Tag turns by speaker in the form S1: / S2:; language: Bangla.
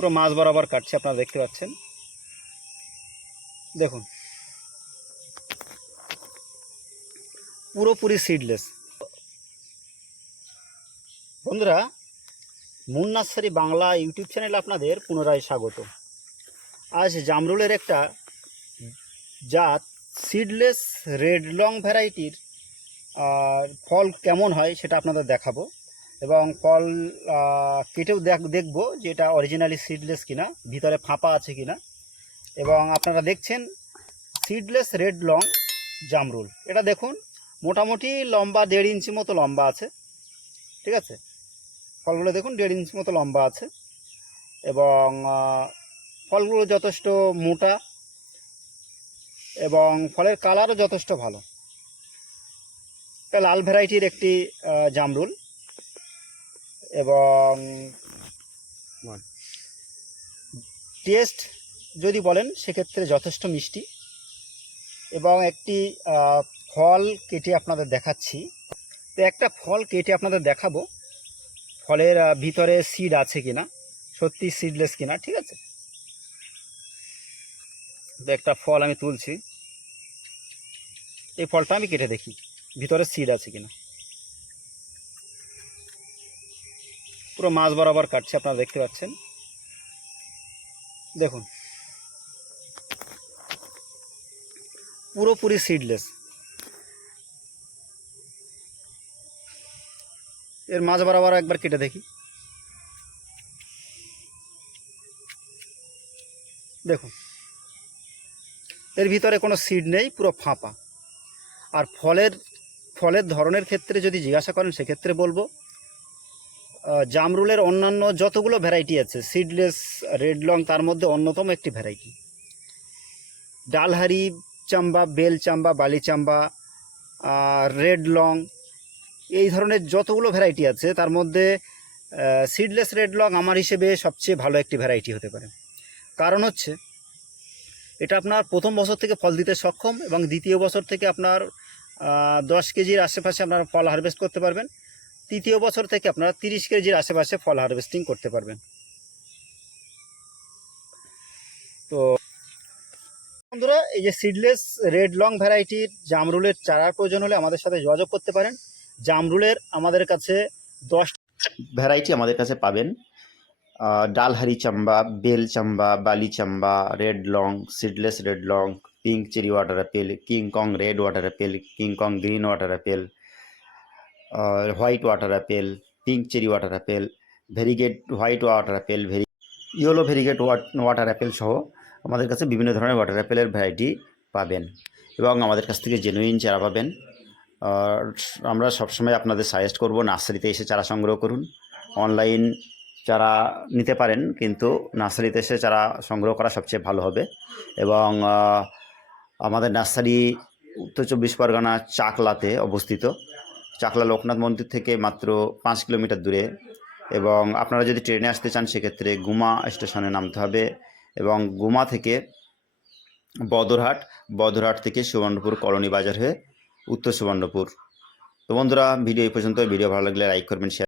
S1: পুরো মাছ বরাবর কাটছে, আপনারা দেখতে পাচ্ছেন। দেখুন। পুরোপুরি সিডলেস বন্ধুরা মুন বাংলা ইউটিউব চ্যানেলে আপনাদের পুনরায় স্বাগত। আজ জামরুলের একটা জাত সিডলেস রেড লং ভ্যারাইটির আর ফল কেমন হয় সেটা আপনাদের দেখাবো। এবং ফল কেটেও দেখ, দেখব যে এটা অরিজিনালি সিডলেস কিনা, ভিতরে ফাঁপা আছে কিনা। এবং আপনারা দেখছেন সিডলেস রেড লং জামরুল। এটা দেখুন, মোটামুটি লম্বা দেড় ইঞ্চি মতো লম্বা আছে। ঠিক আছে? ফলগুলো দেখুন, দেড় ইঞ্চি মতো লম্বা আছে। এবং ফলগুলো যথেষ্ট মোটা এবং ফলের কালারও যথেষ্ট ভালো। এটা লাল ভ্যারাইটির একটি জামরুল। এবং টেস্ট যদি বলেন সেক্ষেত্রে যথেষ্ট মিষ্টি। এবং একটি ফল কেটে আপনাদের দেখাচ্ছি। তো একটা ফল কেটে আপনাদের দেখাবো। ফলের ভিতরে সিড আছে কিনা সত্যি সিডলেস কিনা ঠিক আছে? তো একটা ফল আমি তুলছি। এই ফলটা আমি কেটে দেখি ভিতরে সিড আছে কিনা। পুরো মাছ বরাবর কাটছে, আপনারা দেখতে পাচ্ছেন। দেখুন। পুরোপুরি সিডলেস এর মাছ বরাবর একবার কেটে দেখি। দেখুন। এর ভিতরে কোনো সিড নেই, পুরো ফাঁপা। আর ফলের ফলের ধরনের ক্ষেত্রে যদি জিজ্ঞাসা করেন, সেক্ষেত্রে বলব জামরুলের অন্যান্য যতগুলো ভ্যারাইটি আছে সিডলেস রেড লং তার মধ্যে অন্যতম একটি ভ্যারাইটি ডালহারি চাম্বা, বেল চাম্বা, বালি চাম্বা রেড লং এই ধরনের যতগুলো ভ্যারাইটি আছে, তার মধ্যে সিডলেস রেড লং আমার হিসেবে সবচেয়ে ভালো একটি ভ্যারাইটি হতে পারে। কারণ হচ্ছে, এটা আপনার প্রথম বছর থেকে ফল দিতে সক্ষম এবং দ্বিতীয় বছর থেকে আপনার দশ কেজির আশেপাশে আপনার ফল হারভেস্ট করতে পারবেন। তৃতীয় বছর থেকে আপনারা তিরিশ কেজির আশেপাশে ফল হারভেস্টিং করতে পারবেন। তো বন্ধুরা, এই যে সিডলেস রেড লং ভ্যারাইটির জামরুলের চারার প্রয়োজন হলে আমাদের সাথে যোগাযোগ করতে পারেন। জামরুলের আমাদের কাছে দশ
S2: ভ্যারাইটি আমাদের কাছে পাবেন। ডালহারি চাম্বা, বেল চাম্বা, বালি Chamba red long seedless red long pink cherry water apple king kong red water apple king kong green water apple white water apple pink cherry water apple variegated white water apple very yellow variegated water apple সহ আমাদের কাছে বিভিন্ন ধরনের ওয়াটার অ্যাপেলের ভ্যারাইটি পাবেন এবং আমাদের কাছ থেকে জেনুইন চারা পাবেন। আমরা সবসময় আপনাদের সাজেস্ট করব নার্সারিতে এসে চারা সংগ্রহ করুন। অনলাইন চারা নিতে পারেন, কিন্তু নার্সারিতে এসে চারা সংগ্রহ করা সবচেয়ে ভালো হবে। এবং আমাদের নার্সারি উত্তর চব্বিশ পরগনা চাকলাতে অবস্থিত। চাকলা লোকনাথ মন্দির থেকে মাত্র পাঁচ কিলোমিটার দূরে। এবং আপনারা যদি ট্রেনে আসতে চান, সেক্ষেত্রে গুমা স্টেশনে নামতে হবে এবং গুমা থেকে বদরহাট বদরহাট থেকে সুবর্ণপুর কলোনি বাজার হয়ে উত্তর সুবর্ণপুর। তো বন্ধুরা, ভিডিও এই পর্যন্ত ভিডিও ভালো লাগলে লাইক করবেন শেয়ার